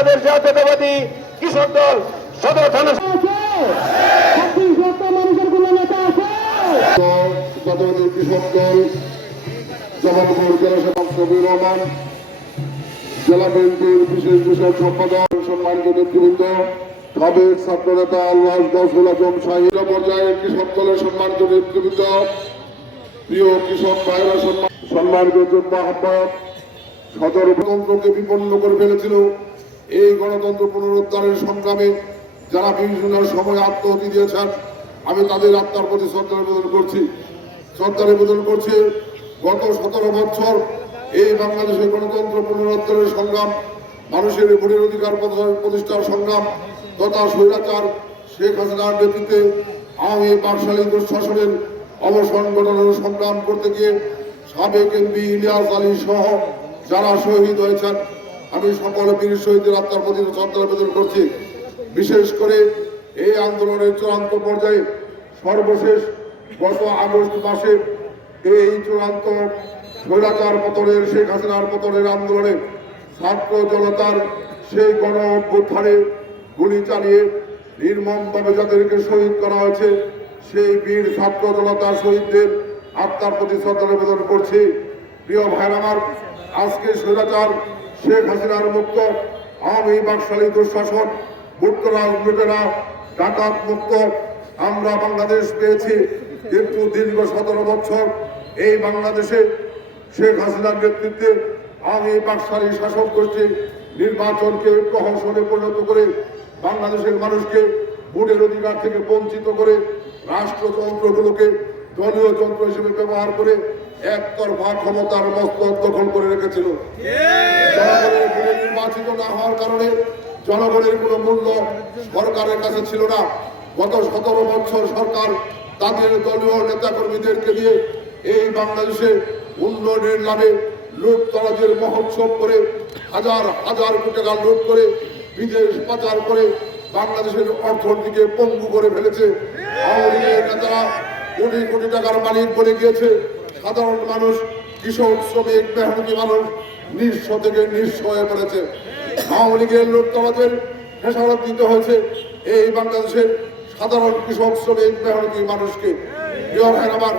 বাংলাদেশ জাতীয়তাবাদী কৃষক দল সদর থানা জাতীয় কৃষক দল জামালপুর জেলা শাসক কবির রহমান জেলা বিএনপির বিশেষ বিষয় সম্পাদক সম্মানিত নেতৃবৃন্দ সাবেক ছাত্র আল্লাহ গফুল আজম শাহিদ পর্যায়ের কৃষক দলের সম্মানিত নেতৃবৃন্দ প্রিয় কৃষক ভাইরা সম্মান সম্মানিত যোদ্ধা আহ্বায়ক সদর বিপন্ন করে ফেলেছিল। এই গণতন্ত্র পুনরুদ্ধারের সংগ্রামে যারা বিভিন্ন সময় আত্মহতি দিয়েছেন, আমি তাদের আত্মার প্রতি শ্রদ্ধা নিবেদন করছি। শ্রদ্ধা নিবেদন করছি, গত সতেরো বছর এই বাংলাদেশের গণতন্ত্র পুনরুদ্ধারের সংগ্রাম, মানুষের ভোটের অধিকার প্রতিষ্ঠার সংগ্রাম তথা স্বৈরাচার শেখ হাসিনার নেতৃত্বে আওয়ামী পাঠশালী দুঃশাসনের অবসান ঘটানোর সংগ্রাম করতে গিয়ে সাবেক এমপি ইলিয়াস আলী সহ যারা শহীদ হয়েছেন আমি সকল বীর শহীদের আত্মার প্রতি শ্রদ্ধা নিবেদন করছি। বিশেষ করে এই আন্দোলনের চূড়ান্ত পর্যায়ে সর্বশেষ গত আগস্ট মাসে এই চূড়ান্ত স্বৈরাচার পতনের, শেখ হাসিনার পতনের আন্দোলনে ছাত্র জনতার সেই গণ অভ্যুত্থানে গুলি চালিয়ে নির্মমভাবে যাদেরকে শহীদ করা হয়েছে, সেই বীর ছাত্র জনতার শহীদদের আত্মার প্রতি শ্রদ্ধা নিবেদন করছি। প্রিয় ভাইর আমার আজকে স্বৈরাচার শেখ হাসিনার মুক্ত, আওয়ামী বাকশালী দুঃশাসন মুক্ত রাজনীতিরা ডাকাত মুক্ত, আমরা বাংলাদেশ পেয়েছি। কিন্তু দীর্ঘ সতেরো বছর এই বাংলাদেশে শেখ হাসিনার নেতৃত্বে আওয়ামী বাকশালী শাসক গোষ্ঠী নির্বাচনকে প্রহসনে পরিণত করে বাংলাদেশের মানুষকে ভোটের অধিকার থেকে বঞ্চিত করে রাষ্ট্রতন্ত্রগুলোকে দলীয় যন্ত্র হিসেবে ব্যবহার করে একতরফা ক্ষমতার মস্তক দখল করে রেখেছিল। জনগণের নির্বাচিত না হওয়ার কারণে জনগণের কোনো মূল্য সরকারের কাছে ছিল না। গত সতেরো বছর সরকার তাদের দলীয় নেতাকর্মীদেরকে দিয়ে এই বাংলাদেশে উন্নয়নের নামে লুটতরাজের মহোৎসব করে হাজার হাজার কোটি টাকা লুট করে বিদেশ পাচার করে বাংলাদেশের অর্থনীতিকে পঙ্গু করে ফেলেছে। আওয়ামী লীগের নেতারা কোটি কোটি টাকার মালিক বনে গিয়েছে। সাধারণ মানুষ, কৃষক, শ্রমিক মেহনতি মানুষ নিঃস্ব থেকে নিঃস্ব হয়ে পড়েছে আওয়ামী লীগের লুটতরাজের খেসারত দিতে হয়েছে এই বাংলাদেশের সাধারণ কৃষক, শ্রমিক মেহনতি মানুষকে। আমার,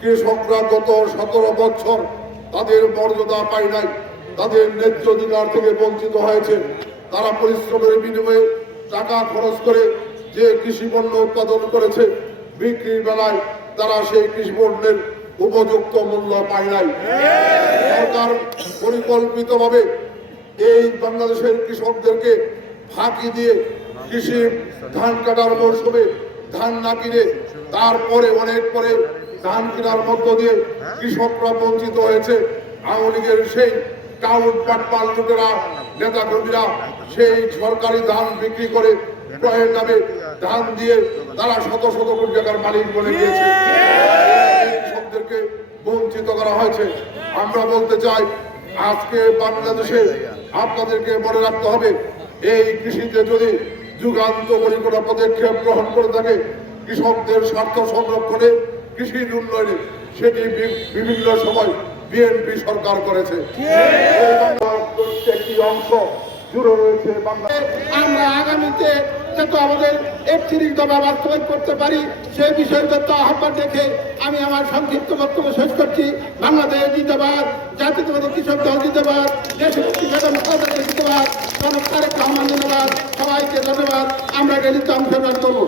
কৃষকরা গত সতেরো বছর তাদের মর্যাদা পায় নাই, তাদের ন্যায্য অধিকার থেকে বঞ্চিত হয়েছে। তারা পরিশ্রমের বিনিময়ে টাকা খরচ করে যে কৃষি পণ্য উৎপাদন করেছে, বিক্রির বেলায় তারা সেই কৃষি পণ্যের উপযুক্ত মূল্য পায় নাই। সরকার পরিকল্পিতভাবে এই বাংলাদেশের কৃষকদেরকে ফাঁকি দিয়ে কৃষি ধান কাটার মৌসুমে ধান না কিনে তারপরে অনেক পরে ধান কেনার মধ্য দিয়ে কৃষকরা বঞ্চিত হয়েছে। আওয়ামী লীগের সেই টাউন পাটপাল লোকেরা নেতা কর্মীরা সেই সরকারি ধান বিক্রি করে ক্রয়ের নামে ধান দিয়ে তারা শত শত কোটি টাকার মালিক বলে গিয়েছে। কৃষকদেরকে বঞ্চিত করা হয়েছে। আমরা বলতে চাই আজকে বাংলাদেশে আপনাদেরকে মনে রাখতে হবে এই কৃষিতে যদি যুগান্তকারী কোনো পদক্ষেপ গ্রহণ করে থাকে কৃষকদের স্বার্থ সংরক্ষণে কৃষির উন্নয়নে সেটি বিভিন্ন সময় বিএনপি সরকার করেছে। প্রত্যেকটি অংশ জুড়ে রয়েছে আমরা আগামীতে যাতে আমাদের একত্রিশ দফা বাস্তবায়ন করতে পারি সেই বিষয়ে তথ্য আহ্বান রেখে আমি আমার সংক্ষিপ্ত বক্তব্য শেষ করছি। বাংলাদেশ জিন্দাবাদ জাতীয়তাবাদী কৃষক দল জিন্দাবাদ দেশভক্তি ম্যাডাম খালেদা জিন্দাবাদ জনক তারেক রহমান জিন্দাবাদ সবাইকে ধন্যবাদ। আমরা রেলিতে অংশগ্রহণ করব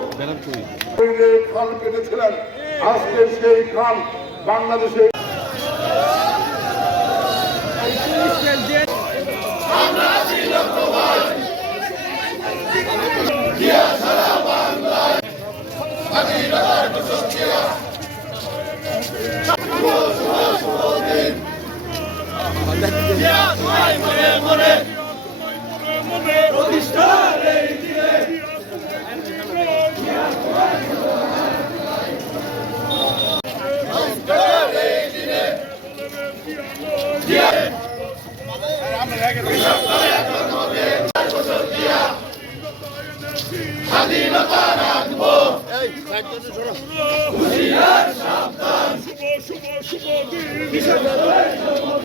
কেটেছিলেন আজকে সেই খাল বাংলাদেশে স্বাধীনতা শুভ শুভ শুভ দিন।